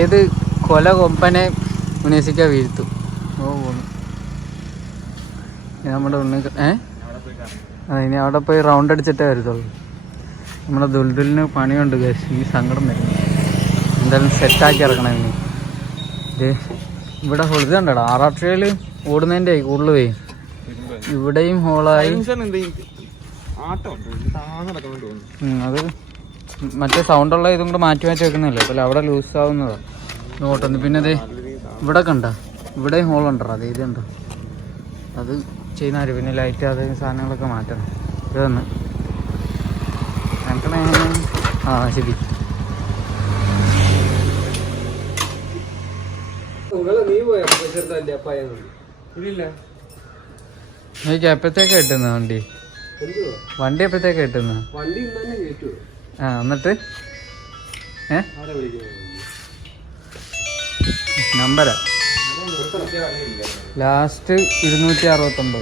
ഏത് കൊല കൊമ്പനെ ഉന്നയിക്കാൻ വീഴ്ത്തും. ഓ നമ്മുടെ ഉണ്ണി ഇനി അവിടെ പോയി റൗണ്ട് അടിച്ചിട്ടേ വരത്തുള്ളൂ. നമ്മുടെ ദുൽദുലിന് പണിയുണ്ട് ഗൈസ്. ഈ സങ്കടം വരും. എന്തായാലും സെറ്റാക്കി ഇറക്കണം ഇനി. ഇത് ഇവിടെ ഇത് കണ്ടടാ, ആറാട്രിയയിൽ ഓടുന്നതിൻ്റെ കൂടുതൽ പോയി. ഇവിടെയും ഹോളായി. അത് മറ്റേ സൗണ്ടുള്ള ഇതും കൂടെ മാറ്റി മാറ്റി വെക്കുന്നില്ല, അപ്പോൾ അവിടെ ലൂസ് ആവുന്നതാണ് നോട്ടൊന്ന്. പിന്നെ അതെ ഇവിടെ കണ്ട, ഇവിടെയും ഹോളുണ്ടോ, അതെ ഇതുണ്ടോ, അത് ചെയ്യുന്നവർ. പിന്നെ ലൈറ്റ് അത് സാധനങ്ങളൊക്കെ മാറ്റണം. ഇത് തന്നെ ശരി. എനിക്ക് എപ്പോഴത്തേക്ക് കിട്ടുന്ന വണ്ടി എപ്പോഴത്തേക്ക് കിട്ടുന്ന? എന്നിട്ട് നമ്പരാ ലാസ്റ്റ് 269.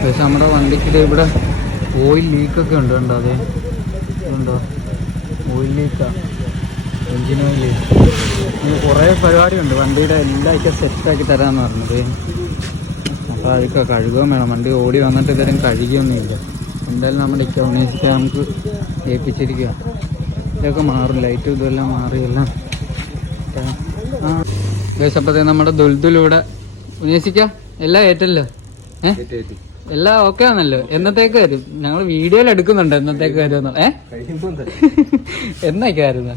പക്ഷെ നമ്മുടെ വണ്ടിക്ക് ഇവിടെ ഓയിൽ ലീക്കൊക്കെ ഉണ്ട്. കണ്ടോ, അതെ ഉണ്ടോ, ഓയിൽ ലീക്കാ, എൻജിൻ ഓയിൽ. കുറേ പരിപാടിയുണ്ട് വണ്ടിയുടെ. എല്ലാം ഒക്കെ സെറ്റാക്കി തരാമെന്ന് പറഞ്ഞത്. അപ്പോൾ അതൊക്കെ കഴുകുകയും വേണം. വണ്ടി ഓടി വന്നിട്ട് ഇതുവരെയും കഴുകിയൊന്നുമില്ല. എന്തായാലും നമ്മുടെ ഇക്കൗണേഴ്സിട്ട് നമുക്ക് ഏൽപ്പിച്ചിരിക്കുക. ഇതൊക്കെ മാറും, ലൈറ്റും ഇതെല്ലാം മാറിയെല്ലാം. അപ്പോഴത്തേ നമ്മുടെ ദുൽദുലൂടെ ഉന്നയിക്കാം. എല്ലാം ഏറ്റല്ലോ, എല്ലാം ഓക്കെ ആണല്ലോ. എന്നത്തേക്ക് വരും? ഞങ്ങൾ വീഡിയോയിൽ എടുക്കുന്നുണ്ട് എന്നത്തേക്ക് വരുമെന്ന്. എന്നൊക്കെയായിരുന്നു?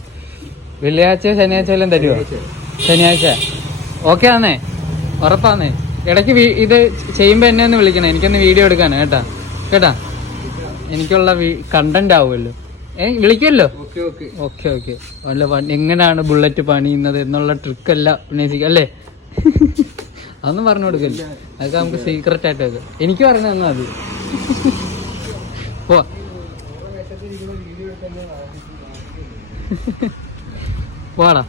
വെള്ളിയാഴ്ച ശനിയാഴ്ച എല്ലാം തരുമോ? ശനിയാഴ്ച ഓക്കെ ആന്നേ, ഉറപ്പാന്നേ. ഇടയ്ക്ക് ഇത് ചെയ്യുമ്പോൾ എന്നെ ഒന്ന് വിളിക്കണം, എനിക്കൊന്ന് വീഡിയോ എടുക്കാനാ കേട്ടാ. കേട്ടാ, എനിക്കുള്ള കണ്ടന്റ് ആവുമല്ലോ. വിളിക്കുമല്ലോ. Okay okay. അല്ല എങ്ങനെയാണ് ബുള്ളറ്റ് പണിയുന്നത് എന്നുള്ള ട്രിക്കല്ല ഉന്നയിക്കുക അല്ലേ? അതൊന്നും പറഞ്ഞു കൊടുക്കല്ലേ, അതൊക്കെ നമുക്ക് സീക്രട്ട് ആയിട്ട് വെക്കാം. എനിക്ക് പറഞ്ഞു തന്നാ മതി. പോവാ. പോവാടാ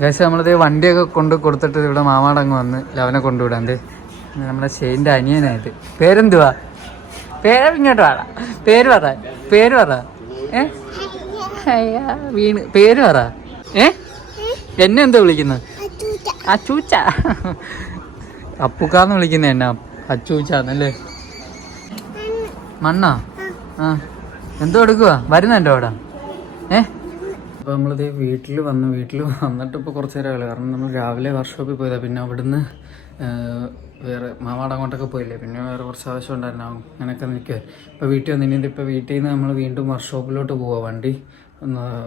ഗൈസ്. നമ്മളിത് വണ്ടിയൊക്കെ കൊണ്ട് കൊടുത്തിട്ട് ഇവിടെ മാമാടങ്ങ് വന്ന് ലവനെ കൊണ്ടുവിടാൻ. നമ്മുടെ ഷെയിൻ്റെ അനിയനായിട്ട്. പേരെന്തുവാ? ഇങ്ങോട്ട് വാടാ, പേര് പറ, പേര് പറ. വീണ് പേര് പറ. എന്നെ എന്താ വിളിക്കുന്നത്? അച്ചൂച്ച. അപ്പുക്കാന്ന് വിളിക്കുന്ന എന്നാ അച്ചൂച്ചാന്നല്ലേ? മണ്ണാ? എന്തോ എടുക്കുക? വരുന്നുണ്ടോ അവിടെ? അപ്പോൾ നമ്മളിത് വീട്ടിൽ വന്നിട്ട് ഇപ്പോൾ കുറച്ച് നേരമേ. കാരണം നമ്മൾ രാവിലെ വർക്ക്ഷോപ്പിൽ പോയതാണ്. പിന്നെ അവിടുന്ന് വേറെ മാമാട് അങ്ങോട്ടൊക്കെ പോയില്ലേ. പിന്നെ വേറെ കുറച്ച് ആവശ്യം ഉണ്ടായിരുന്നു, അങ്ങനെയൊക്കെ നിൽക്കുക. ഇപ്പോൾ വീട്ടിൽ വന്നിട്ട് ഇപ്പോൾ വീട്ടിൽ നിന്ന് നമ്മൾ വീണ്ടും വർക്ക്ഷോപ്പിലോട്ട് പോവാം. വണ്ടി ഒന്ന്